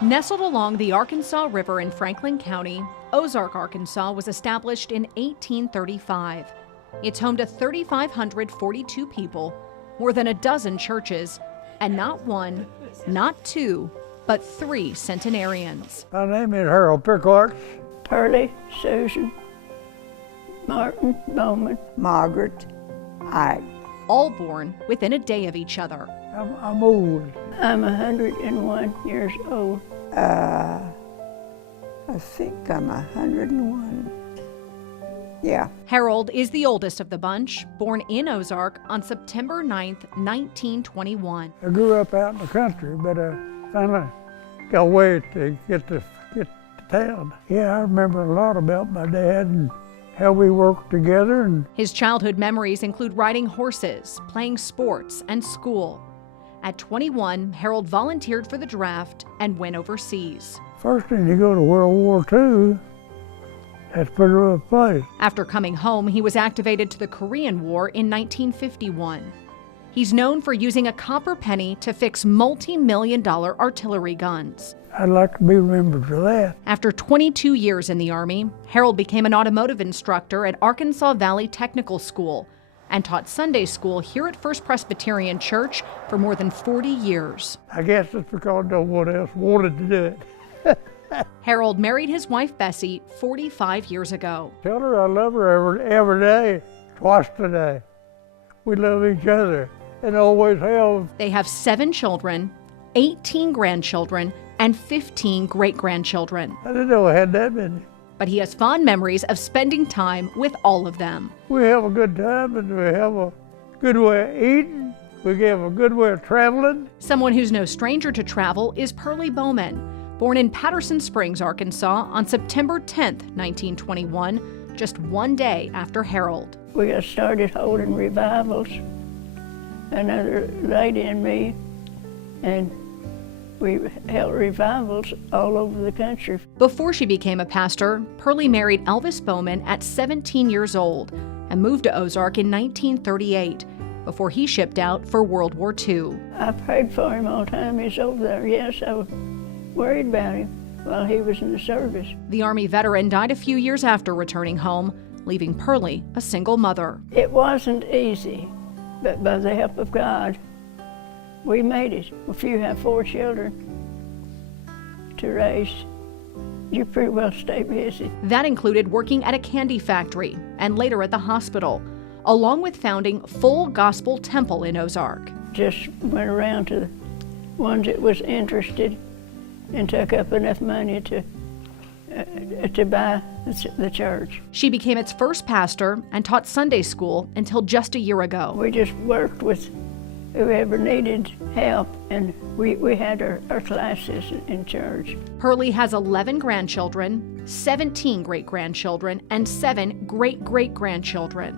Nestled along the Arkansas River in Franklin County, Ozark, Arkansas was established in 1835. It's home to 3,542 people, more than a dozen churches, and not one, not two, but 3 centenarians. My name is Harold Pickard. Pearlie, Susan, Martin, Bowman, Margaret, Ike. All born within a day of each other. I'm old. I'm 101 years old. I think I'm 101. Yeah. Harold is the oldest of the bunch, born in Ozark on September 9th, 1921. I grew up out in the country, but I finally got away to get to town. Yeah, I remember a lot about my dad and how we worked together. And His childhood memories include riding horses, playing sports, and school. At 21, Harold volunteered for the draft and went overseas. first thing you go to World War II, that's a pretty rough place. After coming home, he was activated to the Korean War in 1951. He's known for using a copper penny to fix multi-million-dollar artillery guns. I'd like to be remembered for that. After 22 years in the Army, Harold became an automotive instructor at Arkansas Valley Technical School and taught Sunday school here at First Presbyterian Church for more than 40 years. I guess it's because no one else wanted to do it. Harold married his wife Bessie 45 years ago. Tell her I love her every day, twice a day. We love each other and always have. They have 7 children, 18 grandchildren, and 15 great-grandchildren. I didn't know I had that many. But he has fond memories of spending time with all of them. We have a good time and we have a good way of eating. We have a good way of traveling. Someone who's no stranger to travel is Pearlie Bowman, born in Patterson Springs, Arkansas on September 10th, 1921, just one day after Harold. We got started holding revivals, another lady and me, and we held revivals all over the country. Before she became a pastor, Pearlie married Elvis Bowman at 17 years old and moved to Ozark in 1938 before he shipped out for World War II. I prayed for him all the time he's over there. Yes, I was worried about him while he was in the service. The Army veteran died a few years after returning home, leaving Pearlie a single mother. It wasn't easy, but by the help of God, we made it. If you have 4 children to raise, you pretty well stay busy. That included working at a candy factory and later at the hospital, along with founding Full Gospel Temple in Ozark. Just went around to the ones that was interested and took up enough money to buy the church. She became its first pastor and taught Sunday school until just a year ago. We just worked with whoever needed help, and we had our classes in church. Pearlie has 11 grandchildren, 17 great-grandchildren, and 7 great-great-grandchildren.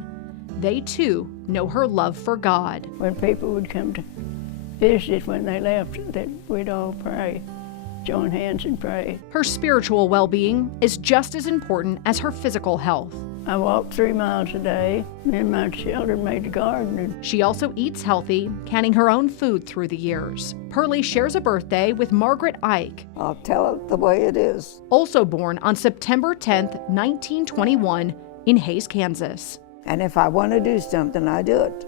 They, too, know her love for God. When people would come to visit when they left, that we'd all pray, join hands and pray. Her spiritual well-being is just as important as her physical health. I walked 3 miles a day, and my children made the garden. She also eats healthy, canning her own food through the years. Pearlie shares a birthday with Margaret Ike, I'll tell it the way it is. also born on September 10th, 1921, in Hays, Kansas. And if I want to do something, I do it.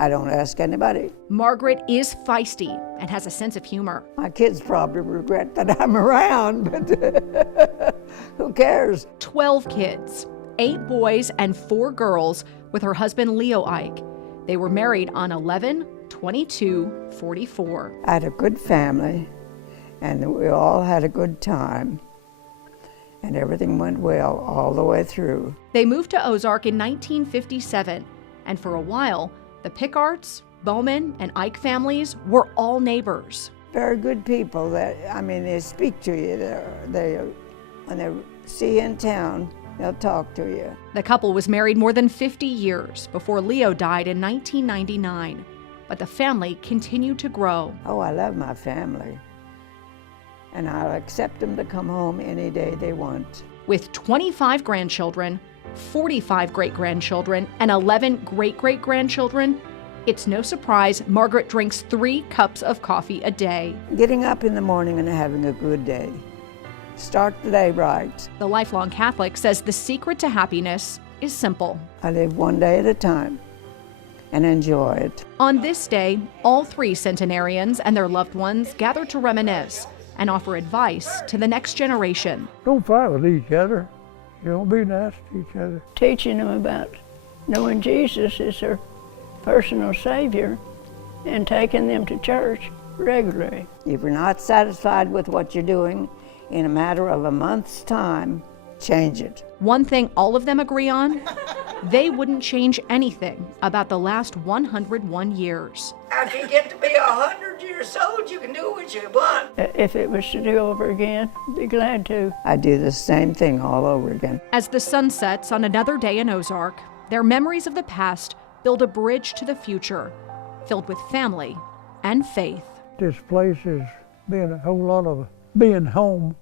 I don't ask anybody. Margaret is feisty and has a sense of humor. My kids probably regret that I'm around, but who cares? 12 kids, 8 boys and 4 girls with her husband Leo Ike. They were married on 11/22/44. I had a good family, and we all had a good time, and everything went well all the way through. They moved to Ozark in 1957, and for a while, the Pickards, Bowman, and Ike families were all neighbors. Very good people they speak to you. When they see you in town, they'll talk to you. The couple was married more than 50 years before Leo died in 1999, but the family continued to grow. Oh, I love my family, and I'll accept them to come home any day they want. With 25 grandchildren, 45 great-grandchildren, and 11 great-great-grandchildren, It's no surprise Margaret drinks 3 cups of coffee a day. Getting up in the morning and having a good day. Start the day right. The lifelong Catholic says the secret to happiness is simple. I live one day at a time and enjoy it. On this day, all 3 centenarians and their loved ones gather to reminisce and offer advice to the next generation. Don't fight with each other. You don't be nice to each other. Teaching them about knowing Jesus is their personal Savior and taking them to church regularly. If you're not satisfied with what you're doing, in a matter of a month's time, change it. One thing all of them agree on, they wouldn't change anything about the last 101 years. After you get to be 100 years old, you can do what you want. If it was to do over again, I'd be glad to. I'd do the same thing all over again. As the sun sets on another day in Ozark, their memories of the past build a bridge to the future, filled with family and faith. This place is being a whole lot of being home.